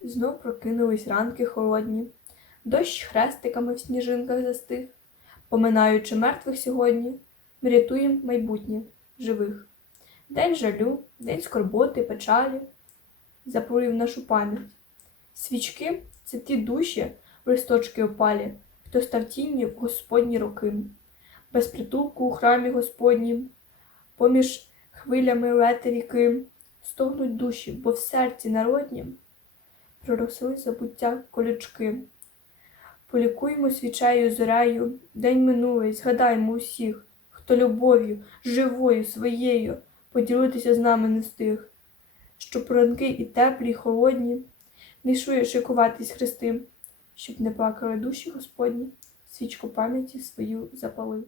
Знов прокинулись ранки холодні, дощ хрестиками в сніжинках застиг. Поминаючи мертвих сьогодні, ми рятуємо майбутнє живих. День жалю, день скорботи, печалі запалив нашу пам'ять. Свічки це ті душі, листочки опалі, хто став тінню в Господні роки. Без притулку у храмі Господнім, поміж хвилями лети ріки, стогнуть душі, бо в серці народнім проросли забуття колючки. Полікуймо свічею зорею, день минулий, згадаймо усіх, хто любов'ю, живою, своєю поділитися з нами не встиг. Щоб ранки і теплі, і холодні, не йшли шикуватись хрести, щоб не плакали душі Господні, свічку пам'яті свою запалив.